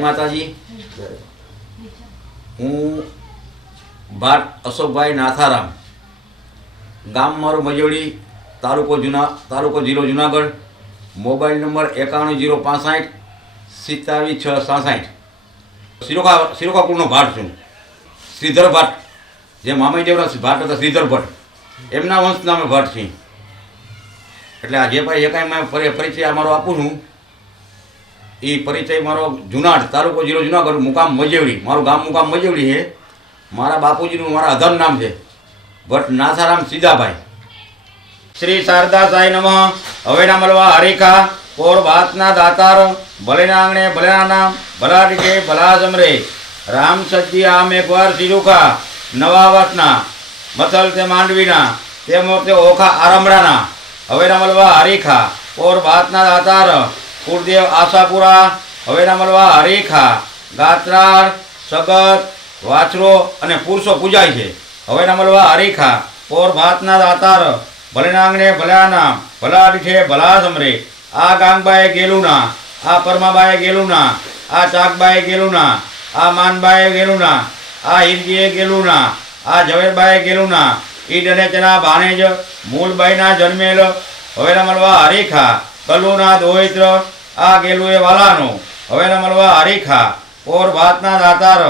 માતાજી. હું ભાટ અશોકભાઈ નાથારામ. ગામ મારું મજોડી, તાલુકો જુના, તાલુકો જિલ્લો જુનાગઢ. મોબાઈલ નંબર એકાણું જીરો પાસઠ, સિત્તાવીસ છ સાસઠ. સિરોખા સિરોખા ભાટ છું. શ્રીધર ભાટ જે મામાદેવના ભાટ હતા, શ્રીધર ભટ્ટ. એમના વંશ નામે ભટ્ટ છે એટલે આ જે ભાઈ જે કાંઈ પરિચય અમારો આપું છું એ પરિચય મારો જુનાડ તાલુકો જિલ્લો જુનાગઢ, મુકામ મજેવડી. મારું ગામ મુકામ મજેવડી છે. મારા બાપુજીનું મારા અધર નામ છે. ભટ્ટ નાસારામ સીધાભાઈ. શ્રી શારદા સાઈ નમઃ. હવેના મળવા હરિકા કોર ભાતના દાતાર, ભલેના આંગણે ભલેના નામ, ભલા રીતે ભલા સમરે રામ સજ્જી આમ એકવાર સિરુખા નવા વર્ષના મથલ તે માંડવીના, તે મોતે ઓખા આરમડાના હવેના મળવા હરિખા, કોર ભાતના દાતાર કુળદેવ આશાપુરા, હવેના મળવા હરેખા, ગાત્રાર સગત વાછરો અને પુરુષો પૂજાય છે. હવેના મળવા હરેખા, પોર ભાતના દાતાર ભલેના આંગણે ભલાના ભલા દીઠે ભલા સમરે આ ગાંગબાએ ગેલુના, આ પરમાબાએ ગેલુના, આ ચાકબાએ ગેલુના, આ માનબાએ ગેલુના, આ હિરજીએ ગેલુના, આ ઝવેરબાએ ગેલુના અને તેના ભાણેજ મૂળબાઈના જન્મેલ. હવેના મળવા હરીખા, કલ્લુના દોહિત્ર આ ગેલુએ હવે ન મળવા હરીખા ઓર ભાતના દાતાર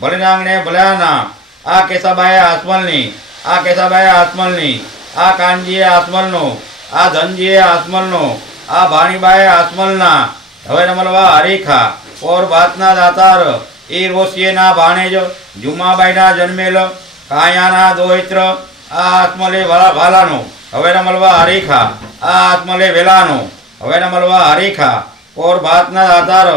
ભલેના ભલ્યાના આ કેસાબાએ આસમલની, આ કેસાબાએ આસમલની, આ કાનજીએ આસમલનું, આ ધનજીએ આસમલનું, આ ભાણીબાએ આસમલના. હવે નમલવા હરીખા ઓર ભાતના દાતાર એ રોશિયેના ભાણેજ, જુમાબાઈના જન્મેલ, કાયાના દોહિત્ર, આ આત્મલે વાલા હવે હવે મળવા હરીખા આ આત્મલે વેલાનું. હવે નમલવા હરીખા ઓર ભાતના દાતાર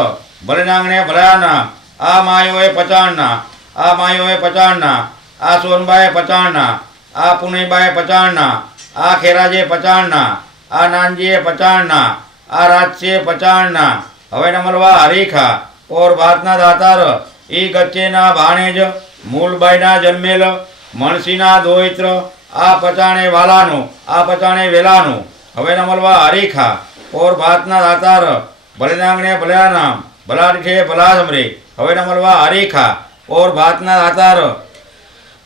ભલેનાંગણે ભલાના આ માયોએ પચાણના આ માયોએ પચાણના આ સોનબાએ પચાણના આ પુણેબાએ પચાણના આ ખેરાજે પચાણના આ નાનજીએ પચાણના આ રાજસીએ પચાણના હવે નમલવા હરીખા, ઓર ભાતના દાતાર, ઈ ગચ્ચેના ભાણેજ, મૂલબાઈના જન્મેલ, મણસીના દોહિત્ર, આ પચાણે વાલાનું, આ પચાણે વેલાનું. હવે નમલવા હરીખા, ઓર ભાતના દાતાર ભલેનાંગણે ભલાના ભલા દીઠે ભલા સમરે હવે નમલવા હરેખા, ઓર ભાતના દાતાર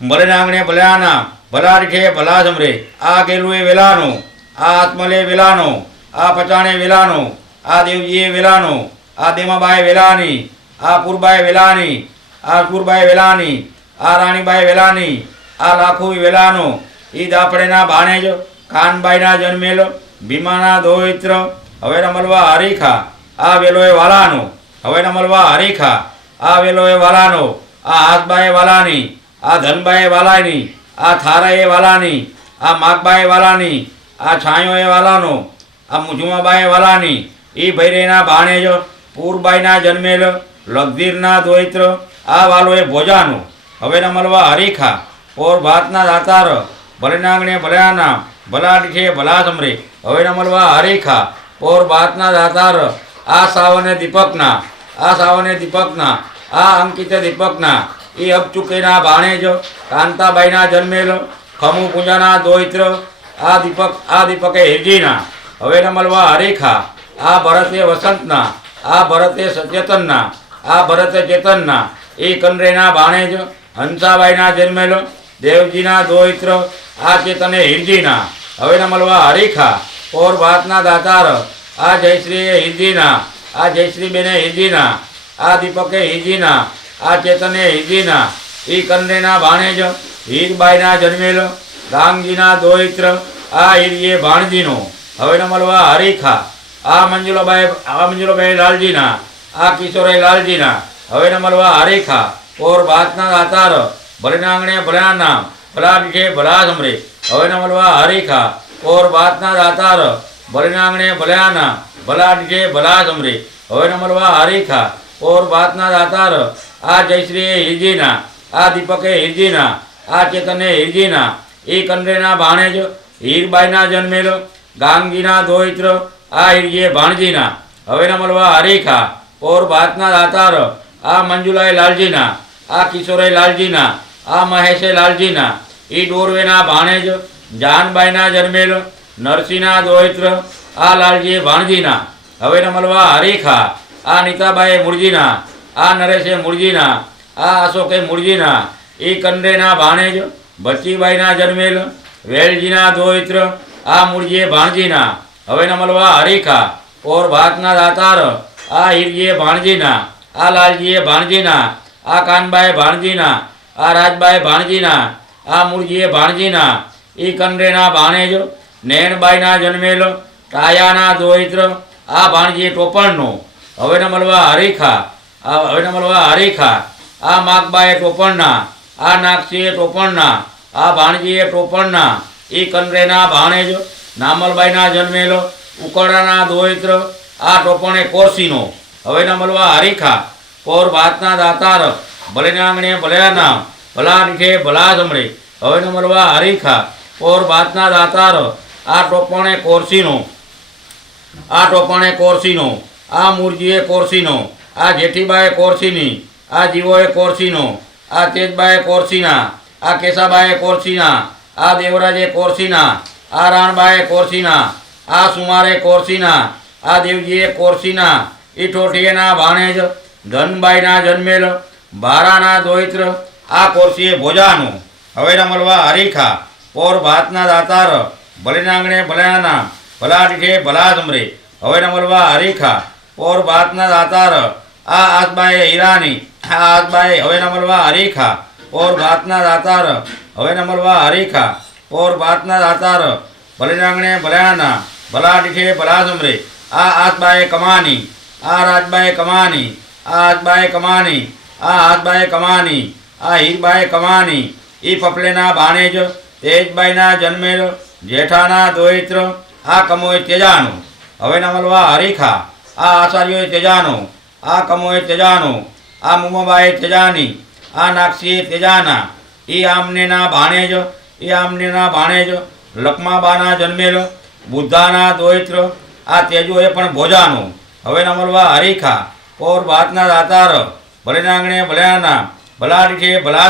ભલેના આંગણે ભલાના ભલા રીઠે ભલા સમરે આ ગેલુએ વેલાનો, આ આત્મલે વેલાનો, આ પચાણે વેલાનો, આ દેવજીએ વેલાનો, આ દેમાબાએ વેલાની, આ પુરબાએ વેલાની, આ પુરબાએ વેલાની, આ રાણીબાઈ વેલાની, આ લાખુઈ વેલાનો એ દાપડેના ભાણેજ કાનબાઈના જન્મેલ, ભીમાના દોહિત્ર હવે રમલવા હરીખા આ વેલોએ વાલાનો. હવે નમલવા હરીખા. આ વેલોએ વાલાનો. આ હાથબાએ વાલાની. આ ધનબાએ વાલાની. આ થારાએ વાલાની. આ માગબાએ વાલાની. આ છાંયોએ વાલાનો. આ મુજુમાબાએ વાલાની. એ ભૈરેના ભાણેજ પૂરબાઈના જન્મેલ લગધીરના દ્વૈત્ર આ વાલોએ ભોજાનો. હવે નમલવા હરીખા. ઓર ભાતના દાતાર ભલેનાંગણે ભલાના ભલા દીઠે ભલા સમરે હવે નમલવા હરીખા. ઓર ભાતના દાતાર આ સાવને દીપકના, આ સાવને દીપકના, આ અંકિત દીપકના એ અબચુકેના ભાણેજ, કાંતાબાઈના જન્મેલ, ખમુ પૂંજાના દોહિત્ર આ દીપક, આ દીપકે હિરજીના. હવે નમલવા હરીખા, આ ભરતે વસંતના, આ ભરતે સચેતનના, આ ભરતે ચેતનના. એ કનરેના ભાણેજ, હંસાબાઈના જન્મેલ, દેવજીના દોહિત્ર આ ચેતને હિરજીના. હવે નમલવા હરીખા ઓર ભાતના દાતાર આ જયશ્રીએ હિન્દીના આ જયશ્રીબેને હિન્દીના આ દીપકે હિન્દીના આ ચેતને હિન્દીના ઈ કંદેના ભાણેજ, હીરબાઈના જન્મેલ, રામજીના દોહિત્ર, આ હીરીએ ભાણજીનો. હવે નમલવા હરીખા. આ મંજુલાબાઈ આ મંજુલાબાઈ લાલજીના, આ કિશોરાઈ લાલજીના. હવે નમલવા હરીખા. ઓર ભાતના દાતાર ભલેના આંગણે ભલા નામ, ભલા દીઠે ભલા સમરે. હવે નમલવા હરીખા. ઓર ભાતના દાતાર ભલેના ભલ્યાના ભલા જે ભલા સમરે હવે નમરવા હરીખા. ઓર ભાતના દાતાર, આ જયશ્રીએ હિરજીના, આ દીપકે હિરજીના, આ ચેતને હિરજીના. એ કંડરેના ભાણેજ, હીરબાઈના જન્મેલ, ગાંગીના દોહિત્ર આ હિરજીએ ભાણજીના. હવે નમરવા હરીખા. ઓર ભાતના દાતાર, આ મંજુલાઈ લાલજીના, આ કિશોરે લાલજીના, આ મહેશે લાલજીના. એ ડોરવેના ભાણેજ, જાનબાઈના જન્મેલ નરસિંહના દોહિત્ર આ લાલજીએ ભાણજીના, હવે નમલવા હરીખા, આ નીતાબાઈ મુરજીના, આ નરેશે મુરજીના, આ અશોકે મુરજીના એ કંડેના ભાણેજ બચ્ચીબાઈના જન્મેલ વેલજીના દોહિત્ર આ મૂળજીએ ભાણજીના, હવે ન હરીખા, ઓર ભાતના દાતાર, આ હિરજીએ ભાણજીના, આ લાલજીએ ભાણજીના, આ કાનબાઈ ભાણજીના, આ રાજબાઈ ભાણજીના, આ મૂળજીએ ભાણજીના એ કંડેના ભાણેજ નેણબાઈના જન્મેલ ટાયાના દોહિત્ર આ ભાણજીએ ટોપણનો. હવેને મળવા હરીખા, આ હવેને મળવા હરીખા. આ માગબાએ ટોપણના, આ નાગસીએ ટોપણના, આ ભાણજીએ ટોપણના. એ કંડરેના ભાણેજ નામલબાઈના જન્મેલો ઉકળાના દોહિત્ર આ ટોપણે કોરસીનો. હવેના મળવા હરીખા. કોર ભાતના દાતાર, ભલેના આંગણે ભલ્યાના ભલા નીઠે ભલા જમણે. હવે ન મળવા હરીખા. કોર ભાતના દાતાર આ ટોપણે કોરસીનો. આ ટોપણે કોરસીનો. આ મુરજીએ કોરસીનો. આ જેઠીબાએ કોરસીની. આ જીવોએ કોરસીનો. આ તેજબાએ કોરસીના. આ કેસાબાએ કોરસીના. આ દેવરાજે કોરસીના. આ રાણબાએ કોરસીના. આ સુમારે કોરસીના. આ દેવજીએ કોરસીના. ઈઠોઠીએના ભાણેજ, ધનબાઈના જન્મેલ, ભારાના દોહિત્ર આ કોરસીએ ભોજાનું. હવે ન મળવા હરીખા પોર ભાતના દાતાર ભલેના આંગણે ભલાના ભલા દીઠે ભલા ધમરે હવે નમલવા હરીખા પોર ભાતના દાતાર, આ આસબાએ હીરાની, આ આસબાએ હવે નમલવા હરીખા પોર ભાતના દાતાર હવે નમલવા હરીખા પોર ભાતના દાતાર ભલેના આંગણે ભલાના ભલા દીઠે ભલા ધમરે આ આસબાએ કમાની, આ રાજબાએ કમાની, આ હાથબાએ કમાની, આ હાથબાએ કમાની, આ હીરબાએ કમાની એ પપલેના ભાણેજ તેજબાઈના જન્મેલ જેઠાના દોહિત્ર આ કમોય તેજાનું. હવે ન હરીખા, આ આચાર્યોએ તેજાનું. આ કમોએ તેજાનું, આ મુમબાએ તેજાની, આ નાક્ષીએ તેજાના. ઈ આમનેના ભાણેજ ઈ આમનેના ભાણેજ લક્ષ્માબાના જન્મેલ, બુદ્ધાના દોહિત્ર આ તેજોએ પણ ભોજાનું. હવે ન હરીખા ઓર ભાતના દાતાર ભલેના આંગણે ભલ્યાના ભલા દીઠે ભલા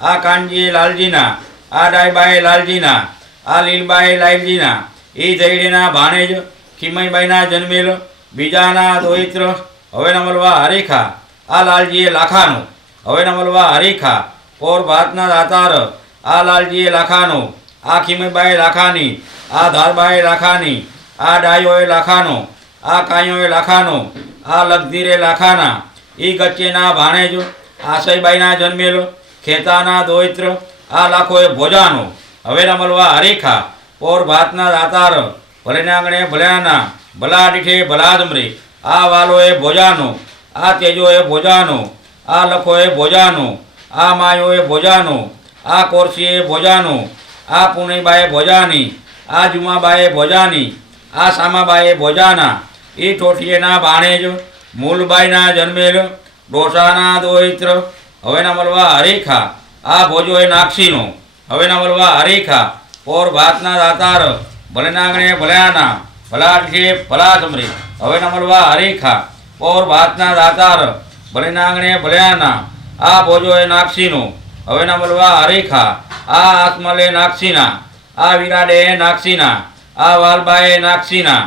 આ કાનજીએ લાલજીના, આ ડાયબાએ લાલજીના આ લીલબાઈ લાલજીના. એ દૈડેના ભાણેજ, ખીમઈબાઈના જન્મેલ, બીજાના દોહિત્ર હવે નમલવા હરીખા. આ લાલજીએ લાખાનું. હવે નમલવા હરીખા. ઓર ભાતના દાતાર, આ લાલજીએ લાખાનું. આ ખીમઈબાએ લાખાની. આ ધારબાએ લાખાની. આ ડાયોએ લાખાનો. આ કાયોએ લાખાનો. આ લગધીરે લાખાના. એ ગચ્ચેના ભાણેજ, આશયબાઈના જન્મેલો ખેતાના દોહિત્ર, આ લાખોએ ભોજાનો. હવે ન મળવા હરીખા. પોર ભાતના દાતાર ભલેના આંગણે ભલ્યાના ભલા દીઠે ભલા જમરે આ વાલોએ ભોજાનો, આ તેજોએ ભોજાનો, આ લખોએ ભોજાનો, આ માયોએ ભોજાનો, આ કોરસીએ ભોજાનો, આ પુણેબાએ ભોજાની, આ જુમાબાએ ભોજાની, આ સામાબાએ ભોજાના. એ ઠોઠીએના ભાણેજ મૂલબાઈના જન્મેલ, ડોસાના દોહિત્ર હવેના મળવા હરીખા. આ ભોજોએ નાક્ષીનો હવે ન હરીખા. પોર ભાતના દાતાર ભલેના આંગણે ભલ્યાના ભલા છે ભલા જમરે હવેના મળવા હરીખા. પોર ભાતના દાતાર ભલેના આંગણે ભલ્યાના આ ભોજોએ એ નાક્ષીનું હવેના મળવા હરીખા. આ આત્મલે નાક્ષીના આ વિરાડે નાક્ષીના આ વાલબાએ નાક્ષીના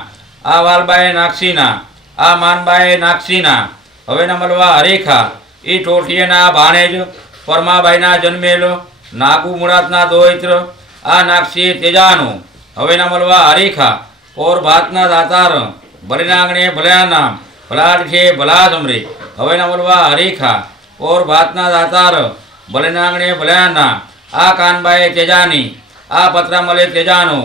આ વાલબાએ નાક્ષીના આ માનબાએ નાક્ષીના હવેના મળવા હરીખા. એ ટોઠીએના ભાણેજ પરમાબાઈના જન્મેલો. નાગુ મુળાતના દોહિત્ર આ નાગસી તેજાનું. હવેના મલવા હરીખા ઓર ભાતના દાતાર ભલેના આંગણે ભલ્યાના ભલા છે ભલા સમરે હવેના મળવા હરીખા ઓર ભાતના દાતાર ભલેના આંગણે ભલ્યાના આ કાનબાએ તેજાની, આ પત્રામલે તેજાનો,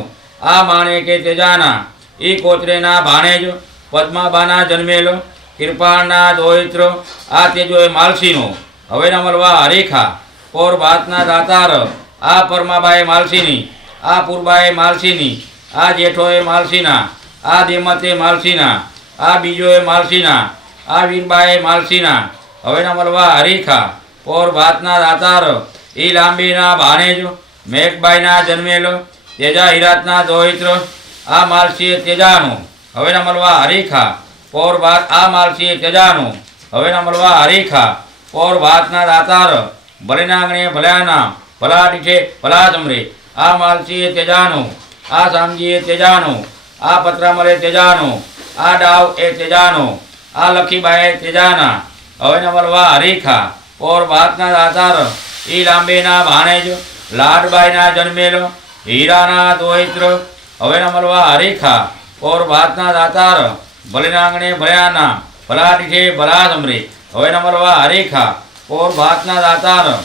આ માણે કે તેજાના. એ કોચરેના ભાણેજ, પદ્માબાના જન્મેલો કૃપાના દોહિત્ર આ તેજોએ માલસીનો હવેના મળવા હરીખા પોર ભાતના દાતાર, આ પરમાબાએ માલસીની, આ પૂર્બાએ માલસીની, આ જેઠોએ માલસીના, આ દેમતે માલસીના, આ બીજોએ માલસીના, આ વીરબાએ માલસીના. હવે ન મળવા હરીખા. પોર ભાતના દાતાર, ઈ લાંબીના ભાણેજ, મેઘબાઈના જન્મેલો, તેજા હિરાતના દોહિત્ર, આ માલસીએ તેજાનું. હવેના મળવા હરીખા. પોર ભાત આ માલસીએ તેજાનું. હવેના મળવા હરીખા. પોર ભાતના દાતાર ભલેના આંગણે ભલ્યાના ભલા દીઠે ભલા જમરે આ માલસીએ તેજાનું આ સામજીએ તેજાનું આ પત્રામરે તેજાનું આ ડાવ એ તેજાનો આ લખીબાએ તેજાના હવે નવલવા હરીખા ઓર ભાતના દાતાર, ઈ લાંબેના ભાણેજ, લાડબાઈના જન્મેલો, હીરાના દોહિત્ર હવે નમલવા હરીખા ઓર ભાતના દાતાર ભલેના આંગણે ભળ્યાના ભલા દીઠે ભલા સમરે હવે નમલવા હરીખા ઓર ભાતના દાતાર.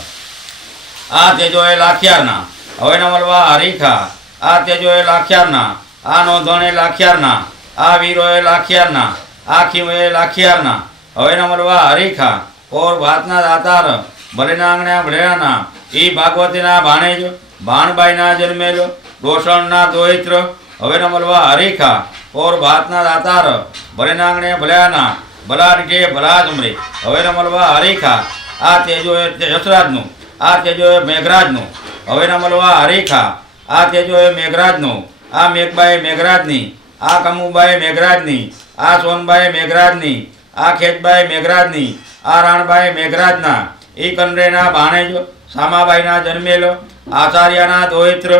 આ તેજો એ લાખિયારના. હવે મળવા હરીખા. આ તેજો એ લાખિયારના. આ નોંધોણે લાખિયારના. આ વીરો એ લાખિયારના. આ ખીમ એ લાખિયારના. હવે મળવા હરીખા. ઓર ભાતના દાતાર. ભલેના આંગણે ભળ્યાના ઈ ભાગવતીના ભાણેજ ભાણબાઈના જન્મેલો રોષણના દોહિત્ર. હવે મળવા હરીખા. ઓર ભાતના દાતાર. ભલેના આંગણે ભલ્યાના ભલા દીઠે ભલા જમરે હવે મળવા હરીખા. આ તેજો એ જસરાજનું આ તેજો એ મેઘરાજનું. હવે મલવા હરીખા, આ તેજો એ મેઘરાજનું, આ મેઘબાઈ મેઘરાજની, આ કમુબાઈ મેઘરાજની, આ સોનબાઈ મેઘરાજની, આ ખેતબાઈ મેઘરાજની, આ રાણબાએ મેઘરાજના. ઈ કનરેના ભાણેજ સામાબાઈના જન્મેલો આચાર્યના દોહિત્ર.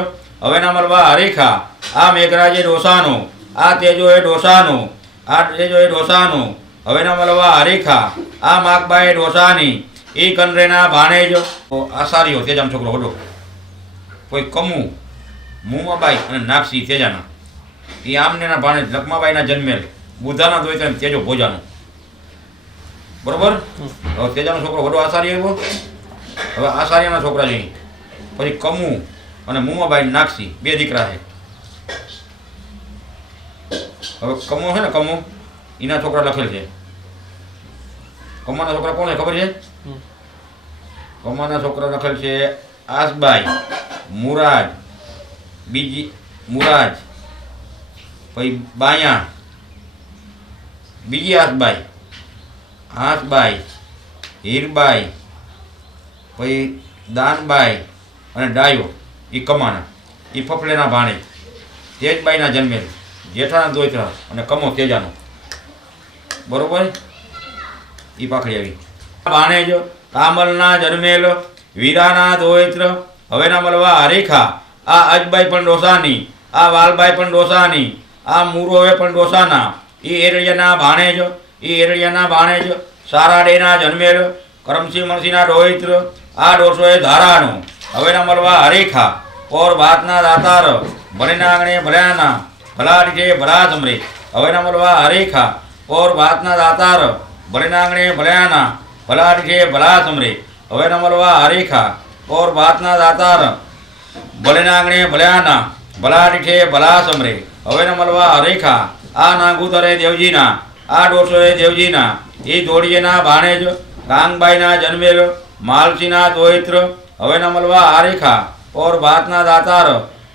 હવે મલવા હરીખા, આ મેઘરાજે ડોસાનું, આ તેજો એ ડોસાનું, આ તેજો એ ડોસાનું. હવે મલવા હરીખા, આ માગબાએ ડોસાની ઈ ભાણે જો. આસારીઓ તેજામ છોકરો હોડો કોઈ કમુ મુમાબાઈ અને નાક્ષી તેજાના. એ આમનેના ભાણે લખમાબાઈના જન્મેલ બુધાના અને તેજો ભોજાનો. બરોબર? હવે તેજાનો છોકરો વડો આસારી આવ્યો. હવે આસારીયાના છોકરા જઈ. પછી કમુ અને મુમાબાઈ નાક્ષી બે દીકરા છે. હવે કમુ છે ને કમુ? એના છોકરા લખેલ છે. કમાના છોકરા કોણ છે ખબર છે? કમાના છોકરા લખેલ છે આસબાઈ, મુરાજ, બીજી, મુરાજ, પછી બાયા, બીજી આસબાઈ હાંસબાઈ હીરબાઈ, પછી દાનબાઈ અને ડાયો એ કમાના એ ફફલેના ભાણે, તેજબાઈના જન્મેલ જેઠાના દોતરા અને કમો તેજાનો. બરોબર? એ પાખડી આવી. ભાણેજ કામલના જન્મેલ વીરાના દોયત્ર હવેના મળવા હરીખા. આ અજબાઈ પણ ડોસાની, આ વાલબાઈ પણ ડોસાની, આ મૂરોએ પણ ડોસાના. એ એરળિયાના ભાણેજ એ એરળિયાના ભાણેજ સારાડેના જન્મેલ, કરમસિંહ મણસિંહના ડોહિત્ર આ ડોસોએ ધારાનો હવેના મળવા હરીખા. ઓર ભાતના દાતાર ભલેના આંગણે ભલ્યાના ભલા દીઠે ભલા સમરે હવેના મળવા હરીખા. ઓર ભાતના દાતાર ભલેના આંગણે ભલ્યાના ભલા દીઠે ભલા સમરે હવે નમલવા હરીખા. ઓર ભાતના દાતાર. ભલેના આંગણે ભલ્યાના ભલા દીઠે ભલા સમરે હવે નમલવા હરીખા. આ નાંગુતરે દેવજીના. આ ડોસોએ દેવજીના. એ દોડીએના ભાણેજ, કાંગબાઈના જન્મેલ માલસીના દોહિત્ર. હવે નમલવા હરીખા. ઓર ભાતના દાતાર.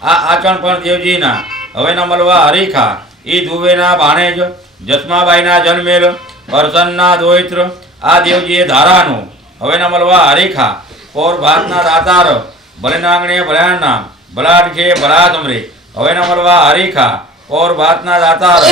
આ આચણ પણ દેવજીના. હવે નમલવા હરીખા. એ ધુવેના ભાણેજ, જસમાબાઈના જન્મેલ પરસનના દોહિત્ર. આ દેવજીએ ધારાનું. હવેના મળવા હરીખા. ઓર ભાતના દાતાર. ભલેના આંગણે ભલ્યાના ભલાડ છે ભલા હવે હવેના મળવા હરીખા. પોર ભાતના દાતાર.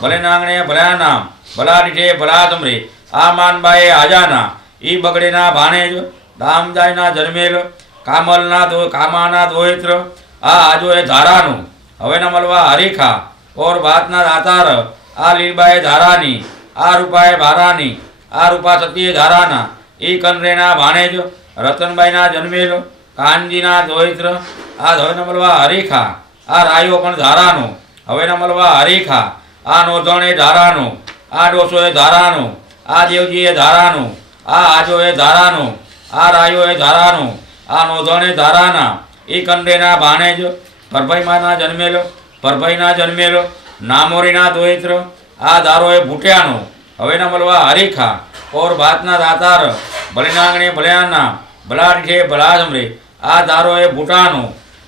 ભલેના આંગણે ભલ્યાના ભલાડ છે ભલા સમરે આ માનબાએ આજાના. ઈ બગડેના ભાણેજ દામજાયના જન્મેલ કામલના ધો, કામાના દોહિત્ર આ આજો એ ધારાનું હવેના મળવા હરીખા. ઓર ભાતના દાતાર. આ લીલબાએ ધારાની. આ રૂપાએ ભારાની. આ રૂપા સતીએ ધારાના. ઈ કંડરેના ભાણેજ રતનબાઈના જન્મેલ કાનજીના દોહિત્ર, આ હવેના મળવા હરીખા. આ રાયો પણ ધારાનો. હવેના મળવા હરીખા. આ નોંધણે ધારાનો. આ ડોસોએ ધારાનો. આ દેવજીએ ધારાનો. આ આજોએ ધારાનો. આ રાયોએ ધારાનો. આ નોંધણે ધારાના. એ કંડેના ભાણેજ પરભાઈમાના જન્મેલો પરભાઈના જન્મેલો નામોરીના દોહિત્ર, આ ધારોએ ભૂટ્યાનો. હવેના મળવા હરીખા. ઓર ભાતના દાતાર ભલેના આંગણે ભલ્યાના ભલા છે ભલા જમરે આ ધારોએ ભૂટાનો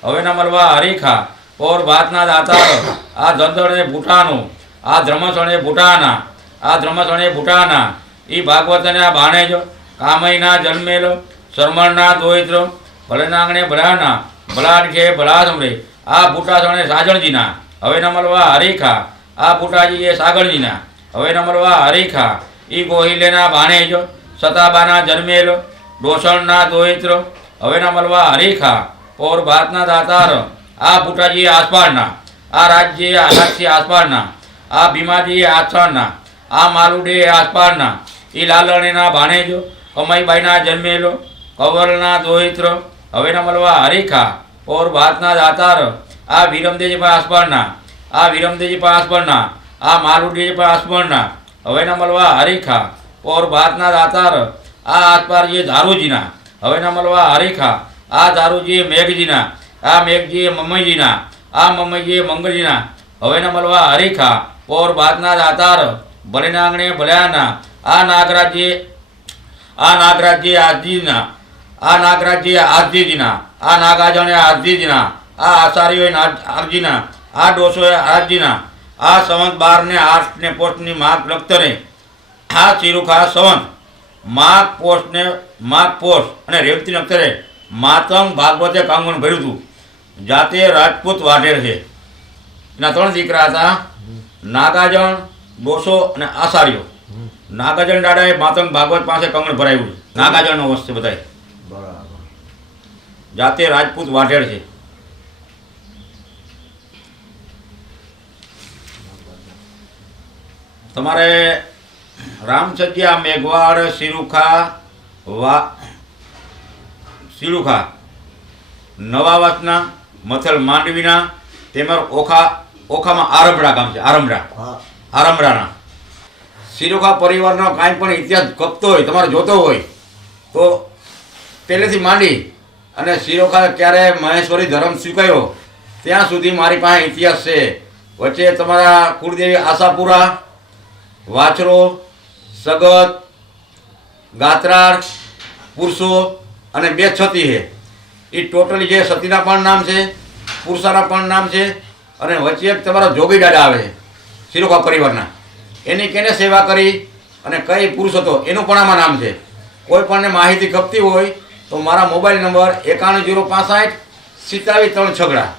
હવેના મળવા હરીખા. ઓર ભાતના દાતાર, આ ધંધળે ભૂટાનો આ ધર્મસણે ભૂટાના આ ધર્મસણે ભૂટાના ઈ ભાગવતના ભાણેજ કામયના જન્મેલો, શરમણના દોહિત્ર ભલેના આંગણે ભલાના ભલા છે ભલા સમરે આ ભૂટાસણે સાજણજીના. હવે ન હરીખા. આ ભૂટાજી એ સાગરજીના હવે નંબર વા, હરીખા. ઈ ગોહિલેના ભાણેજો સતાબાના જન્મેલો ડોસણના દોહિત્ર હવે નંબર વા, હરીખા. પોર ભાતના દાતાર આ ભૂટાજી આસપાડના. આ રાજ્ય આસાક્ષી આસપાડના. આ ભીમાજી આસપાડના. આ માલુડે આસપાડના. એ લાલણીના ભાણેજો કમાઈબાઈના જન્મેલો કવરના દોહિત્ર હવેના મળવા હરીખા. પોર ભાતના દાતાર આ વિરમદેજી આસપાડના. આ વિરમદેજી આસપાડના. આ માલુડી આસપાડના હવેના મળવા હરીખા. ઓર ભાતના દાતાર, આ આસપારજી ધારુજીના. હવેના મળવા હરીખા. આ ધારુજીએ મેઘજીના. આ મેઘજીએ મમ્મીજીના આ મમ્મઈજી મંગળજીના. હવેના મળવા હરીખા. ઓર ભાતના દાતાર ભલેના આંગણે ભલ્યાના. આ નાગરાજ્યે આ નાગરાજ્યે આજીના આ નાગરાજ્યે આજીજીના આ નાગાજણે આજીજીના આ આચાર્યોએ આરજીના આ ડોસોએ આજીના આ સંવંત બારને આઠને પોસ્ટની માર્ગ લખતરે. આ ચિરુખા સંવંત. માર્ગ પોસ્ટને માર્ગ પોસ્ટ અને રેવતી લખતરે માતંગ ભાગવતે કાંગણ ભર્યું હતું. જાતે રાજપૂત વાઢેર છે. એના ત્રણ દીકરા હતા. નાગાજણ ડોસો અને આસારીઓ. નાગાજણ દાદાએ માતંગ ભાગવત પાસે કંગણ ભરાયું નાગાજણનો વસ્તુ બધાય. બરાબર. જાતે રાજપૂત વાઢેર છે. તમારે રામસજ્યા મેઘવાડ સિરુખા વા સિરુખા નવાવાસના મથલ માંડવીના તેમજ ઓખા ઓખામાં આરંભડા ગામ છે આરંભડા. આરંભડાના. સિરુખા પરિવારનો કાંઈ પણ ઇતિહાસ ગપતો હોય તમારે જોતો હોય તો પહેલેથી માંડી અને સિરોખા ક્યારે મહેશ્વરી ધર્મ સ્વીકાર્યો ત્યાં સુધી મારી પાસે ઇતિહાસ છે. વચ્ચે તમારા કુળદેવી આશાપુરા વાછરો, સગત, ગાત્રાળ પુરુષો અને બે છતી છે એ ટોટલી જે સતીના પણ નામ છે પુરુષાના પણ નામ છે, અને વચ્ચે એક તમારા જોગી દાદા આવે છે શિરોખા પરિવારના. એની કેને સેવા કરી અને કઈ પુરુષ હતો, એનું પણ આમાં નામ છે. કોઈ પણને માહિતી ખપતી હોય, તો મારા મોબાઈલ નંબર એકાણું જીરો પાસઠ, સિત્તાવીસ ત્રણ છગડા.